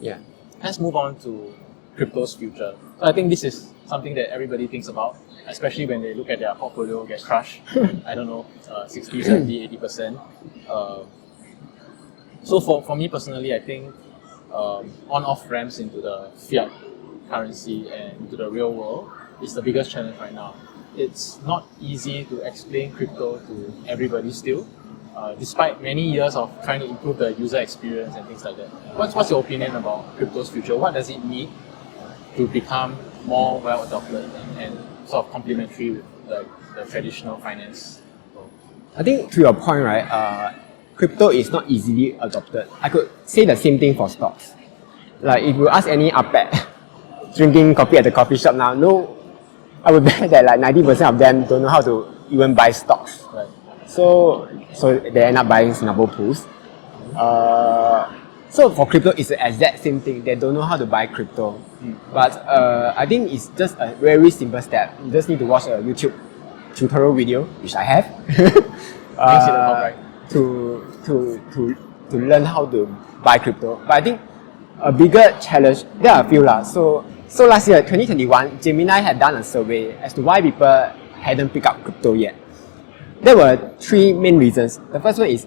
Yeah. Let's move on to crypto's future. So I think this is something that everybody thinks about, especially when they look at their portfolio get crushed. I don't know, 60, 70, 80%. So for me personally, I think on-off ramps into the fiat currency and into the real world is the biggest challenge right now. It's not easy to explain crypto to everybody still, despite many years of trying to improve the user experience and things like that. What's your opinion about crypto's future? What does it need to become more well adopted and sort of complementary with the traditional finance? I think to your point, right, crypto is not easily adopted. I could say the same thing for stocks. Like if you ask any APAT drinking coffee at the coffee shop now, no, I would bet that like 90% of them don't know how to even buy stocks. Right. So they end up buying Singapore pools. So for crypto, it's the exact same thing. They don't know how to buy crypto. But I think it's just a very simple step. You just need to watch a YouTube tutorial video, which I have, Links in the top right. to learn how to buy crypto. But I think a bigger challenge, there are a few lah. So last year, 2021, Gemini had done a survey as to why people hadn't picked up crypto yet. There were three main reasons. The first one is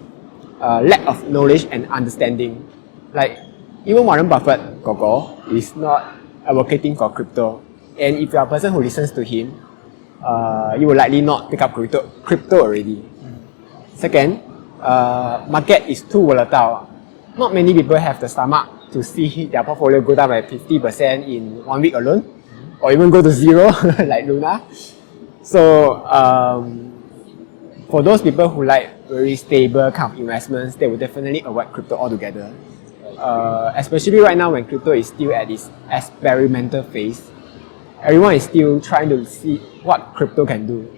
lack of knowledge and understanding. Like even Warren Buffett, Gogo, is not advocating for crypto. And if you are a person who listens to him, you will likely not pick up crypto already. Second, market is too volatile. Not many people have the stomach to see their portfolio go down by 50% in 1 week alone, or even go to zero like Luna. So for those people who like very stable kind of investments, they will definitely avoid crypto altogether. Especially right now when crypto is still at its experimental phase. Everyone is still trying to see what crypto can do.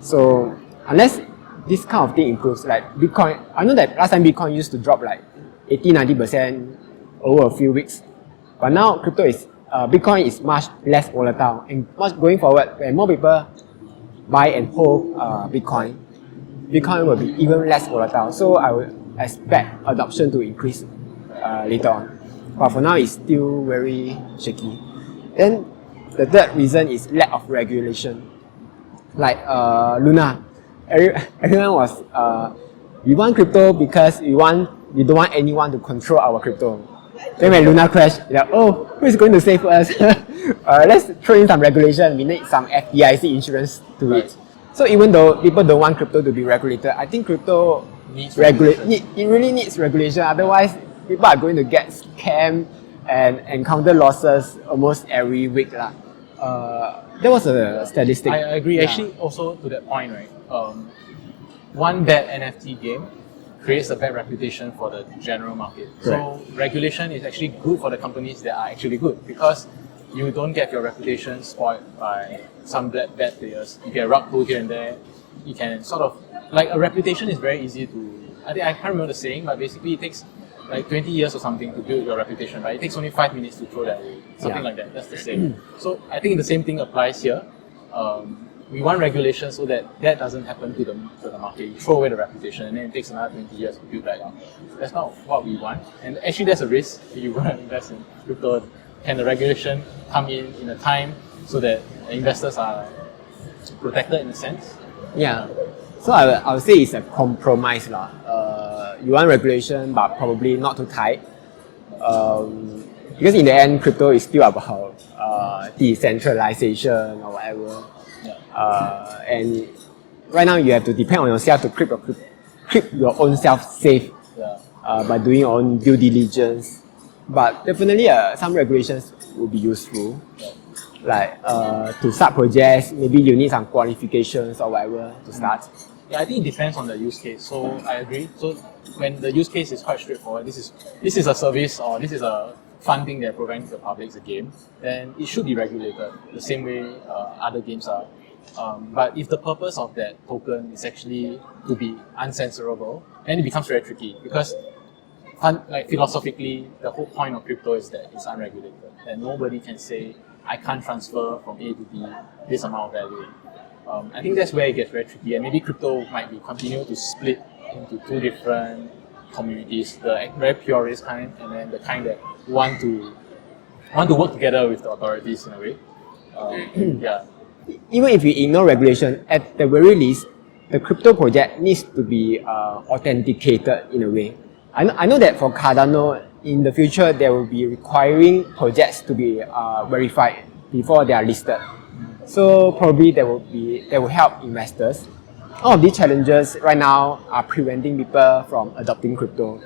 So unless this kind of thing improves, like Bitcoin, I know that last time Bitcoin used to drop like 80-90% over a few weeks, but now Bitcoin is much less volatile, and going forward, when more people buy and hold Bitcoin will be even less volatile. So I would expect adoption to increase later on. But for now, it's still very shaky. Then the third reason is lack of regulation. Like Luna, everyone was we want crypto because we don't want anyone to control our crypto. Then when Luna crashed, like, oh, who is going to save us? Let's throw in some regulation. We need some FDIC insurance to it. So even though people don't want crypto to be regulated, I think crypto it really needs regulation. Otherwise, people are going to get scammed and encounter losses almost every week. There was a statistic. I agree. Yeah. Actually, also to that point, right? One bad NFT game creates a bad reputation for the general market. Correct. So regulation is actually good for the companies that are actually good, because you don't get your reputation spoiled by some bad players. You get rug pulled here and there. You can sort of, like, a reputation is very easy to, I can't remember the saying, but basically it takes like 20 years or something to build your reputation, right? It takes only 5 minutes to throw that away. Something like that. That's the same. So I think the same thing applies here. We want regulation so that doesn't happen to the market. You throw away the reputation and then it takes another 20 years to build that up. That's not what we want. And actually there's a risk if you want to invest in crypto. Can the regulation come in a time so that investors are protected in a sense? Yeah. So I would say it's a compromise. You want regulation, but probably not too tight. Because in the end, crypto is still about decentralization or whatever. Yeah. And right now, you have to depend on yourself to keep your own self safe by doing your own due diligence. But definitely, some regulations will be useful. Yeah. Like to start projects, maybe you need some qualifications or whatever to start. Yeah, I think it depends on the use case. So I agree. So when the use case is quite straightforward, this is a service or this is a fun thing they're providing to the public, it's a game, then it should be regulated the same way other games are. But if the purpose of that token is actually to be uncensorable, then it becomes very tricky, because philosophically, the whole point of crypto is that it's unregulated and nobody can say, I can't transfer from A to B this amount of value. I think that's where it gets very tricky, and maybe crypto might be continue to split into two different communities, the very purist kind and then the kind that want to work together with the authorities in a way. Yeah. Even if you ignore regulation, at the very least, the crypto project needs to be authenticated in a way. I know that for Cardano, in the future, they will be requiring projects to be verified before they are listed. So probably that will help investors. All of these challenges right now are preventing people from adopting crypto.